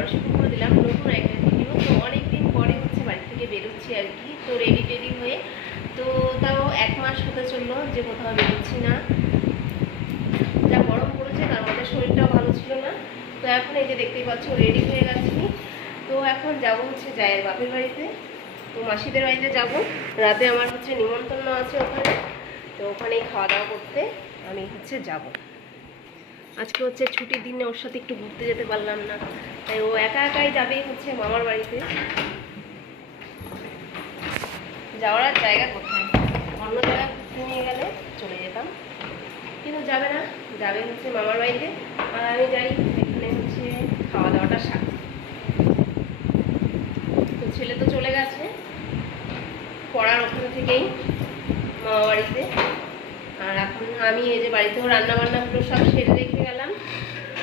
আবার শুরু করে দিলাম নতুন একটা ভিডিও। তো অনেকদিন পরে হচ্ছে বাড়ি থেকে বেরোচ্ছি আর কি। তো রেডি হয়ে তো তাও 1 মাস হতে চললো যে কোথাও বেরোচ্ছি না। যা গরম পড়েছে তার মধ্যে শরীরটাও ভালো ছিল না। তো এখন এই যে দেখতেই পাচ্ছ রেডি হয়ে গেছি। তো এখন যাবো হচ্ছে জায়ের বাপের বাড়িতে, তো মাসিদের বাড়িতে যাব। রাতে আমার হচ্ছে নিমন্ত্রণ আছে ওখানে, তো ওখানেই খাওয়া দাওয়া করতে আমি হচ্ছে যাব। আজকে হচ্ছে ছুটির দিনে ওর সাথে একটু ঘুরতে যেতে পারলাম না, তাই ও একা একাই যাবে হচ্ছে মামার বাড়িতে। যাওয়ার আর জায়গা কোথায়, অন্য জায়গায় ঘুরতে নিয়ে গেলে চলে যেতাম, কিন্তু যাবে না, যাবে হচ্ছে মামার বাড়িতে। আর আমি যাই, এখানে হচ্ছে খাওয়া দাওয়াটা সাথে। তো ছেলে তো চলে গেছে পড়ার ওখান থেকেই মামা বাড়িতে। আর এখন আমি এই যে বাড়িতেও রান্নাবান্নাগুলো সব সেরে রেখে গেলাম,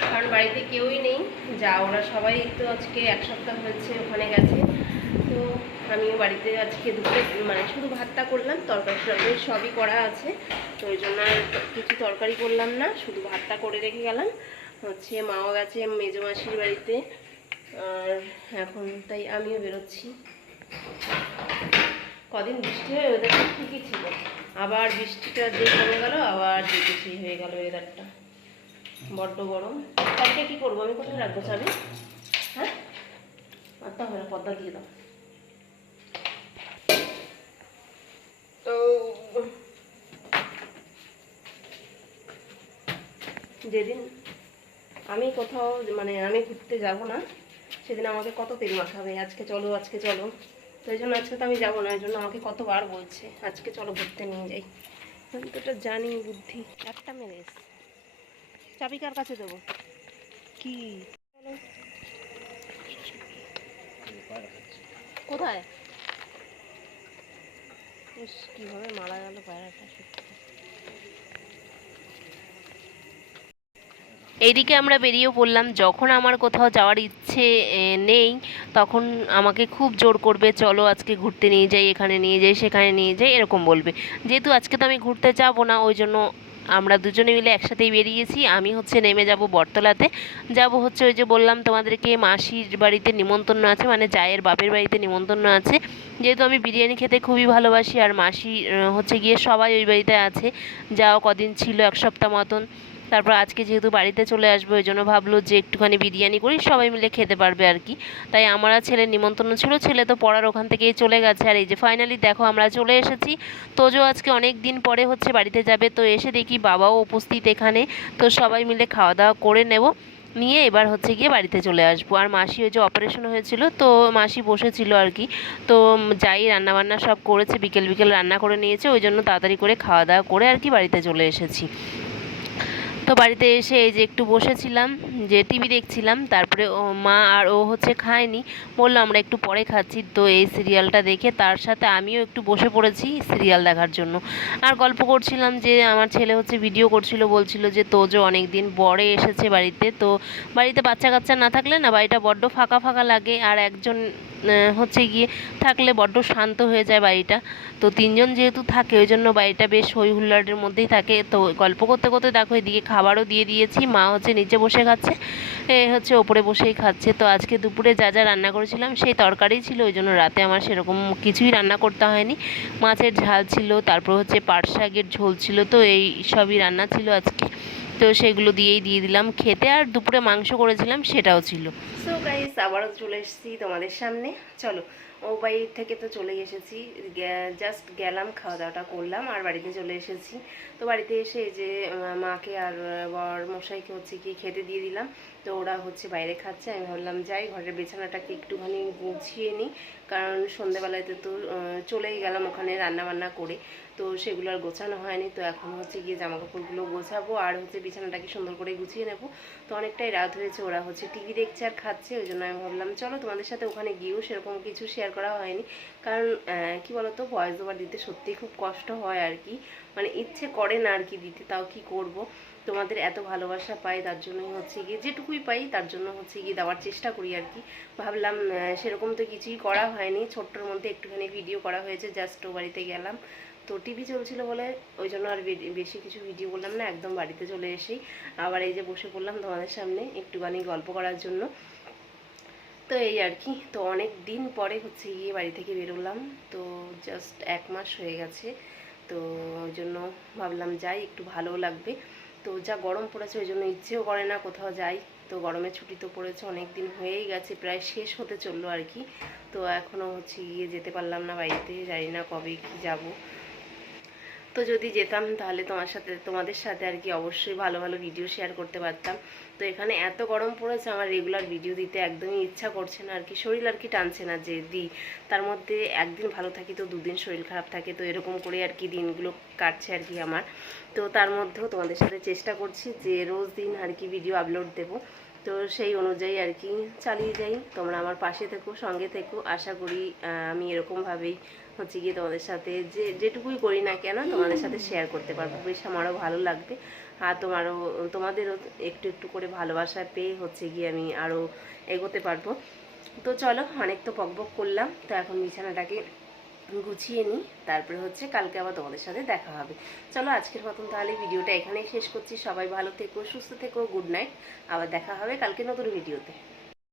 কারণ বাড়িতে কেউই নেই। যা ওরা সবাই তো আজকে 1 সপ্তাহ হয়েছে ওখানে গেছে। তো আমিও বাড়িতে আজকে দুপুরে মানে শুধু ভাতটা করলাম, তরকারি সবই করা আছে। তো ওই জন্য আর কিছু তরকারি করলাম না, শুধু ভাতটা করে রেখে গেলাম। হচ্ছে মাও গেছে মেজো মাসির বাড়িতে, আর এখন তাই আমিও বেরোচ্ছি। কদিন বৃষ্টি হয়ে ওদেরটা ঠিকই ছিল, আবার বৃষ্টিটা যে কমে গেল আবার দেখেছি হয়ে গেল ওয়েদারটা বড্ড গরম। চাবিটা কী করবো, আমি কোথায় রাখবো চাবি? হ্যাঁ আত্মা হবে না, পর্দা দিয়ে দাও। তো যেদিন আমি কোথাও মানে আমি ঘুরতে যাব না, সেদিন আমাকে কত তেল মাখাবে, আজকে চলো আজকে চলো। তো এই জন্য আজকে তো আমি যাবো না, এই জন্য আমাকে কতবার বলছে আজকে চলো ঘুরতে নিয়ে যাই। আমি তো এটা জানি, বুদ্ধি একটা মেরে এসছে। চাবি কার কাছে দেবো? কি কোথায়? বেশ কীভাবে মারা গেল পায়রাটা। এইদিকে আমরা বেরিয়ে পড়লাম। যখন আমার কোথাও যাওয়ার ইচ্ছে নেই, তখন আমাকে খুব জোর করবে, চলো আজকে ঘুরতে নিয়ে যাই, এখানে নিয়ে যাই, সেখানে নিয়ে যাই, এরকম বলবে। যেহেতু আজকে তো আমি ঘুরতে যাব না, ওই জন্য আমরা দুজনে মিলে একসাথেই বেরিয়েছি। আমি হচ্ছে নেমে যাব বটতলাতে, যাব হচ্ছে ওই যে বললাম তোমাদেরকে মাসির বাড়িতে নিমন্ত্রণ আছে, মানে জায়ের বাপের বাড়িতে নিমন্ত্রণ আছে। যেহেতু আমি বিরিয়ানি খেতে খুবই ভালোবাসি, আর মাসি হচ্ছে গিয়ে সবাই ওই বাড়িতে আছে, যাও কদিন ছিল 1 সপ্তাহ মতন। তারপর আজকে যেহেতু বাড়িতে চলে আসবে, ওই জন্য ভাবলো যে একটুখানি বিরিয়ানি করি, সবাই মিলে খেতে পারবে আর কি। তাই আমার আর ছেলের নিমন্ত্রণ ছিল, ছেলে তো পড়ার ওখান থেকেই চলে গেছে। আর এই যে ফাইনালি দেখো আমরা চলে এসেছি। তোজো আজকে অনেক দিন পরে হচ্ছে বাড়িতে যাবে, তো এসে দেখি বাবাও উপস্থিত এখানে। তো সবাই মিলে খাওয়া দাওয়া করে নেব, নিয়ে এবার হচ্ছে গিয়ে বাড়িতে চলে আসবো। আর মাসি ওই যে অপারেশন হয়েছিল, তো মাসি বসেছিল আর কি। তো যাই রান্নাবান্না সব করেছে, বিকেল রান্না করে নিয়েছে, ওই জন্য তাড়াতাড়ি করে খাওয়া দাওয়া করে আর কি বাড়িতে চলে এসেছি। তো বাড়িতে এসে এই যে একটু বসেছিলাম, যে টিভি দেখছিলাম। তারপরে ও মা আর ও হচ্ছে খায়নি, বললো আমরা একটু পরে খাচ্ছি। তো এই সিরিয়ালটা দেখে তার সাথে আমিও একটু বসে পড়েছি সিরিয়াল দেখার জন্য। আর গল্প করছিলাম, যে আমার ছেলে হচ্ছে ভিডিও করছিল, বলছিল যে তোজো অনেক দিন পরে এসেছে বাড়িতে। তো বাড়িতে বাচ্চা কাচ্চা না থাকলে না বাড়িটা বড্ড ফাঁকা ফাঁকা লাগে, আর একজন হচ্ছে গিয়ে থাকলে বড্ড শান্ত হয়ে যায় বাড়িটা। তো 3 জন যেহেতু থাকে, ওই জন্য বাড়িটা বেশ হই হুল্লাড়ের মধ্যেই থাকে। তো গল্প করতে করতে দেখো এদিকে খাবারও দিয়ে দিয়েছি, মা হচ্ছে নিচে বসে খাচ্ছে, হচ্ছে ওপরে বসেই খাচ্ছে। তো আজকে দুপুরে যা যা রান্না করেছিলাম সেই তরকারি ছিল, ওই জন্য রাতে আমার সেরকম কিছুই রান্না করতে হয়নি। মাছের ঝাল ছিল, তারপর হচ্ছে পাট শাকের ঝোল ছিল, তো এই সবই রান্না ছিল আজকে। তো সেগুলো দিয়ে দিলাম খেতে। আর দুপুরে মাংস করেছিলাম, সেটাও ছিল। সো গাইস আবারও চলে এসেছি তোমাদের সামনে। চলো, ও বাড়ি থেকে তো চলে এসেছি, জাস্ট গেলাম, খাওয়া দাওয়াটা করলাম আর বাড়িতে চলে এসেছি। তো বাড়িতে এসে এই যে মাকে আর বর মশাইকে হচ্ছে কি খেতে দিয়ে দিলাম। তো ওরা হচ্ছে বাইরে খাচ্ছে, আমি ভাবলাম যাই ঘরের বিছানাটাকে একটুখানি গুছিয়ে নিই, কারণ সন্ধেবেলাতে তো চলেই গেলাম ওখানে রান্নাবান্না করে, তো সেগুলো আর গোছানো হয়নি। তো এখন হচ্ছে গিয়ে জামাকাপড়গুলো গোছাবো আর হচ্ছে বিছানাটাকে সুন্দর করে গুছিয়ে নেব। তো অনেকটাই রাত হয়েছে, ওরা হচ্ছে টিভি দেখছে আর খাচ্ছে, ওই জন্য আমি ভাবলাম চলো তোমাদের সাথে ওখানে গিয়েও সেরকম কিছু শেয়ার করা হয়নি, কারণ কি বলতো ভয়েস ওভার দিতে সত্যিই খুব কষ্ট হয় আর কি, মানে ইচ্ছে করে না আর কি দিতে, তাও কি করব, তোমাদের এত ভালোবাসা পাই, তার জন্যই হচ্ছে গিয়ে যেটুকুই পাই তার জন্য হচ্ছে গিয়ে দেওয়ার চেষ্টা করি আর কি। ভাবলাম সেরকম তো কিছুই করা হয়নি, ছোট্টর মধ্যে একটুখানি ভিডিও করা হয়েছে, জাস্ট ও বাড়িতে গেলাম, তো টিভি চলছিল বলে ওই জন্য আর বেশি কিছু ভিডিও করলাম না, একদম বাড়িতে চলে এসেই আবার এই যে বসে পড়লাম তোমাদের সামনে একটুখানি গল্প করার জন্য। তো এই আর কি, তো অনেক দিন পরে হচ্ছে গিয়ে বাড়ি থেকে বেরোলাম। তো জাস্ট 1 মাস হয়ে গেছে। তো ওই জন্য ভাবলাম যাই, একটু ভালোও লাগবে। তো যা গরম পড়েছে ওই জন্য ইচ্ছেও করে না কোথাও যাই। তো গরমের ছুটি তো পড়েছে, অনেক দিন হয়েই গেছে, প্রায় শেষ হতে চললো আর কি। তো এখনও হচ্ছে গিয়ে যেতে পারলাম না বাড়িতে, জানি না কবে কি যাব। তো যদি যেতাম তাহলে তোমাদের সাথে আর কি অবশ্যই ভালো ভালো ভিডিও শেয়ার করতে পারতাম। তো এখানে এত গরম পড়েছে, আমার রেগুলার ভিডিও দিতে একদমই ইচ্ছা করছে না আর কি, শরীর আর কি টানছে না যে দিই। তার মধ্যে একদিন ভালো থাকি তো দুদিন শরীর খারাপ থাকে, তো এরকম করে আর কি দিনগুলো কাটছে আর কি আমার। তো তার মধ্যেও তোমাদের সাথে চেষ্টা করছি যে রোজ দিন আর কি ভিডিও আপলোড দেবো। তো সেই অনুযায়ী আর কি চালিয়ে যাই। তোমরা আমার পাশে থেকো, সঙ্গে থেকো। আশা করি আমি এরকমভাবেই হচ্ছে গিয়ে তোমাদের সাথে যেটুকুই করি না কেন তোমাদের সাথে শেয়ার করতে পারবো, বেশ আমারও ভালো লাগবে। আর তোমাদেরও একটু একটু করে ভালোবাসা পেয়ে হচ্ছে গিয়ে আমি আরও এগোতে পারবো। তো চলো, অনেক তো বকবক করলাম, তো এখন বিছানাটাকে গুছিয়ে নিই, তারপরে হচ্ছে কালকে আবার তোমাদের সাথে দেখা হবে। চলো আজকের মতন তাহলে ভিডিওটা এখানেই শেষ করছি। সবাই ভালো থেকো, সুস্থ থেকো, গুড নাইট। আবার দেখা হবে কালকে নতুন ভিডিওতে।